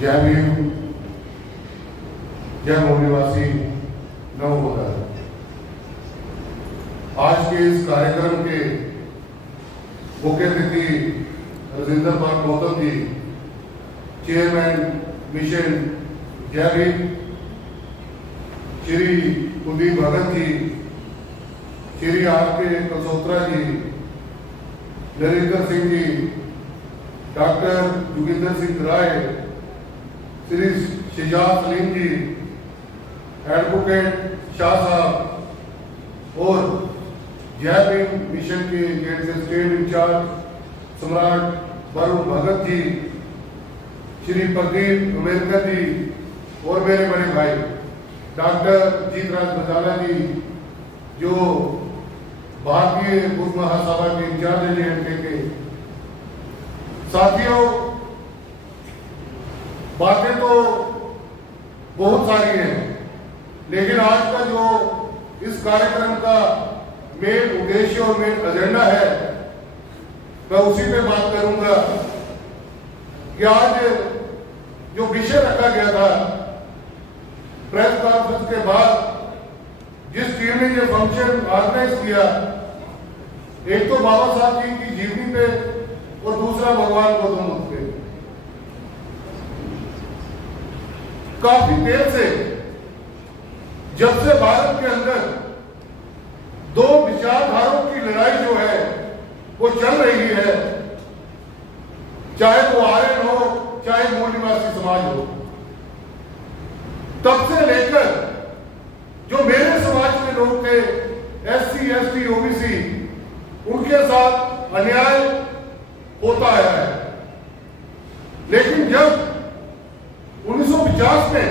जय भीम, जय मूलनिवासी नवोदय। आज के इस कार्यक्रम के मुख्य अतिथि राजेंद्र पाल गौतम जी, चेयरमैन मिशन जय भीम, श्री कुलदीप भगत जी, श्री आर के कसोत्रा जी, नरेंद्र सिंह जी, डॉक्टर जोगिंदर सिंह राय, श्री शिजात सलीम जी, एडवोकेट शाह साहब और जय भीम मिशन के स्टेट इंचार्ज सम्राट वरुण भगत जी, श्री प्रदीप अम्बेडकर जी और मेरे बड़े भाई डॉक्टर जीतराज बजाला जी, जो भारतीय बुद्ध महासभा के इंचार्ज हैं के साथियों, बातें तो बहुत सारी हैं, लेकिन आज का जो इस कार्यक्रम का मेन उद्देश्य और मेन एजेंडा है, मैं उसी पे बात करूंगा कि आज जो विषय रखा गया था प्रेस कॉन्फ्रेंस के बाद, जिस टीम ने ये फंक्शन ऑर्गेनाइज किया, एक तो बाबा साहब जी की जीवनी पे और दूसरा भगवान गौतम बुद्ध पे। काफी देर से, जब से भारत के अंदर दो विचारधाराओं की लड़ाई जो है वो चल रही है, चाहे वो आर्यन हो चाहे मूल निवासी समाज हो, तब से लेकर जो मेरे समाज के लोग थे, SC, ST, OBC, उनके साथ अन्याय होता आया है। लेकिन जब 1950 में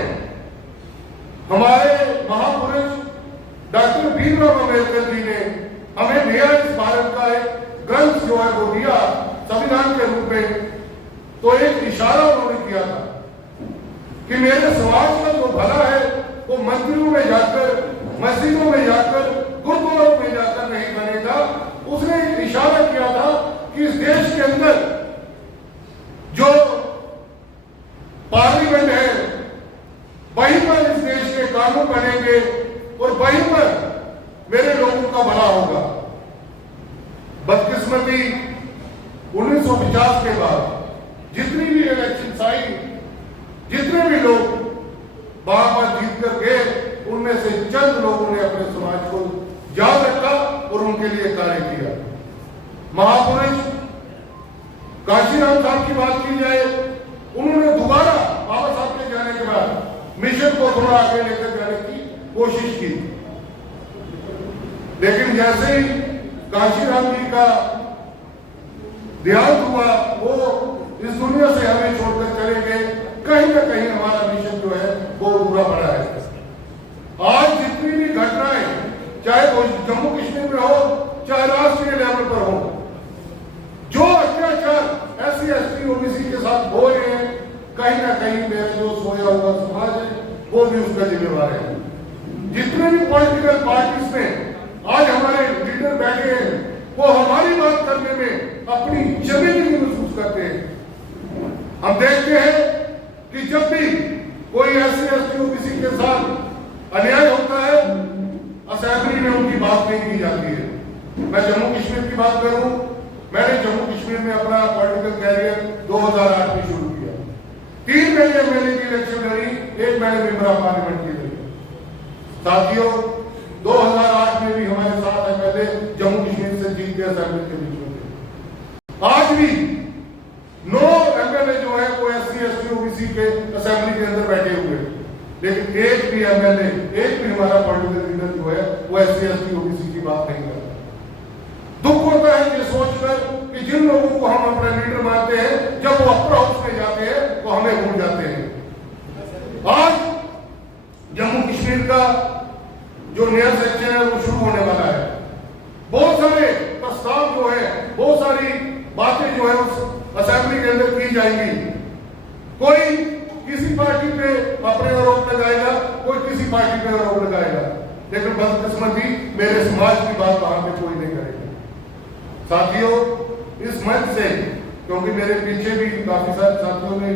हमारे महापुरुष डॉक्टर भीमराव अम्बेडकर जी ने हमें नया इस भारत का एक ग्रंथ जो है वो दिया संविधान के रूप में, तो एक इशारा उन्होंने किया था कि मेरे समाज का जो भला है वो मंदिरों में जाकर, मस्जिदों में जाकर, गुरुद्वारों में जाकर नहीं बनेगा। उसने एक इशारा किया था कि इस देश के अंदर जो पार्लियामेंट है, वहीं पर इस देश के कानून बनेंगे और वहीं पर मेरे लोगों का भला होगा। बदकिस्मती 1950 के बाद जितनी भी इलेक्शन आई, जितने भी लोग वहां पर जीत कर गए, उनमें से चंद लोगों ने अपने समाज को याद रखा और उनके लिए कार्य किया। महापुरुष काशीराम साहब की बात की जाए, उन्होंने दोबारा बाबा साहब के जाने के बाद मिशन को थोड़ा आगे लेकर जाने की कोशिश की, लेकिन जैसे ही काशीराम जी का देहांत हुआ, वो इस दुनिया से हमें छोड़कर चले गए। कहीं ना कहीं हमारा मिशन जो है वो अधूरा पड़ा है। आज जितनी भी घटनाएं, चाहे वो जम्मू कश्मीर में हो चाहे राष्ट्रीय लेवल पर हो, जो अत्याचार SC, ST, OBC के साथ हो रहे हैं, कहीं ना कहीं मेरा जो सोया हुआ समाज है वो भी उसका जिम्मेवार है। जितने भी पॉलिटिकल पार्टीज में आज हमारे लीडर बैठे हैं, वो हमारी बात करने में अपनी शर्मिंदगी महसूस करते हैं। हम देखते हैं कि जब भी कोई SC, ST, OBC के साथ अन्याय होता है, असेंबली में उनकी बात नहीं की जाती है। मैं जम्मू कश्मीर की बात करूं, मैंने जम्मू कश्मीर में अपना पॉलिटिकल कैरियर 2008 में शुरू किया। 3 महीने MLA की इलेक्शन लड़ी, 1 महीने मेंबर ऑफ पार्लियामेंट की लड़ी। साथियों, 2008 में भी हमारे साथ MLA जम्मू कश्मीर से जीत के असेंबली के बीच में थे। आज भी 9 MLA जो है वो SC, ST, OBC के असेंबली के अंदर बैठे हुए हैं, लेकिन एक भी MLA, एक भी हमारा पॉलिटिकल लीडर जो है वो SC, ST, OBC की बात नहीं करता। दुख होता है ये सोचकर कि जिन लोगों को हम अपना लीडर मानते हैं, जब वो अपर हाउस में जाते हैं तो हमें भूल जाते हैं। आज जम्मू कश्मीर का जो नया सेक्शन है वो शुरू होने वाला है। बहुत सारे प्रस्ताव जो है, बहुत सारी बातें जो है उस असेंबली के अंदर की जाएंगी। कोई किसी पार्टी पे अपने आरोप लगाएगा, कोई किसी पार्टी पे आरोप लगाएगा, लेकिन बदकिस्मती मेरे समाज की बात वहां पे कोई नहीं करेगा। साथियों, इस मंच से, क्योंकि मेरे पीछे भी काफी सारे साथियों ने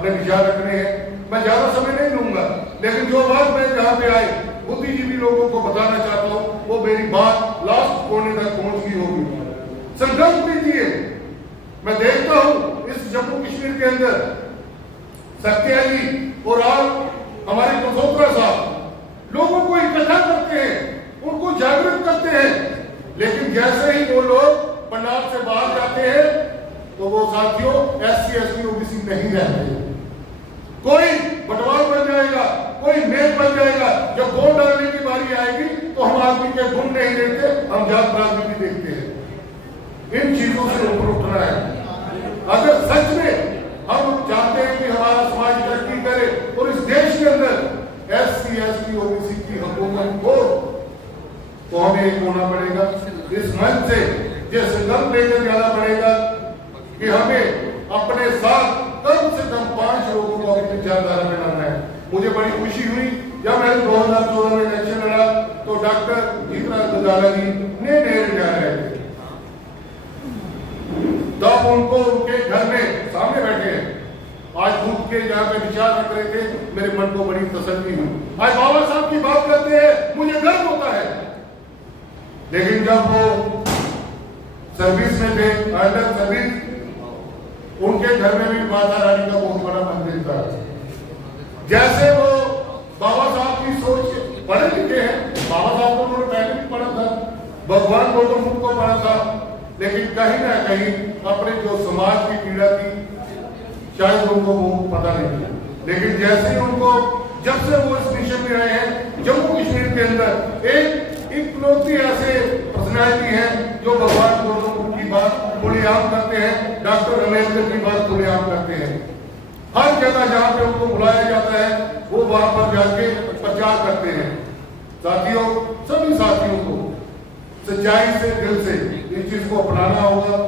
अपने विचार रखने हैं। मैं ज्यादा समय नहीं लूंगा, लेकिन जो बात मैं यहाँ पे आए बुद्धिजीवी लोगों को बताना चाहता हूँ वो मेरी बात लास्ट कोने तक पहुंच गई होगी। संकल्प लीजिए। मैं देखता हूँ इस जम्मू कश्मीर के अंदर सत्या जी और आप हमारे मल्होत्रा साहब लोगों को इकट्ठा करते हैं, उनको जागरूक करते हैं, लेकिन जैसे ही वो लोग पंडाल से बाहर जाते हैं तो वो साथियों SC ST OBC नहीं रहते। कोई बटवार बन जाएगा, कोई मेल बन जाएगा। जब वोट डालने की बारी आएगी तो हम आदमी के गुण नहीं देखते, हम जात राजनीति देखते हैं। इन चीजों से ऊपर उठना है। अगर सच में हम चाहते हैं कि हमारा समाज तरक्की करे और इस देश के अंदर SC ST OBC की हुकूमत हो, तो हमें एक होना पड़ेगा। इस मंच से ये संकल्प लेकर जाना पड़ेगा कि हमें अपने साथ कम से कम 5 लोगों को अपनी विचारधारा में लाना है। मुझे बड़ी खुशी हुई जब मैंने 2014 में इलेक्शन लड़ा तो डॉक्टर जीतराज गजाला जी ने जा रहे थे, तब उनको उनके घर में सामने बैठे हैं, आज बूथ के जहाँ पे विचार रख रहे थे, मेरे मन को बड़ी तसल्ली हुई। आज बाबा साहब की बात करते हैं, मुझे गर्व होता है। लेकिन जब वो सर्विस में थे, अंडर सर्विस, उनके घर में भी माता रानी का बहुत बड़ा मंदिर था। जैसे वो बाबा साहब की सोच, पढ़े लिखे हैं, बाबा साहब को उन्होंने पहले भी पढ़ा था, भगवान गौतम बुद्ध को पढ़ा था, लेकिन कहीं ना कहीं अपने जो समाज की पीड़ा थी शायद उनको वो पता नहीं था। लेकिन जैसे ही उनको, जब से वो इस मिशन में आए हैं, जम्मू कश्मीर के अंदर एक इकलौती ऐसे पर्सनैलिटी है जो भगवान गौतम बुद्ध की बात खुलेआम करते हैं, डॉक्टर अम्बेडकर की बात खुलेआम करते हैं। हर जगह जहाँ पे उनको बुलाया जाता है वो वहां पर जाके प्रचार करते हैं। साथियों, सभी साथियों को सच्चाई से, दिल से इस चीज को अपनाना होगा।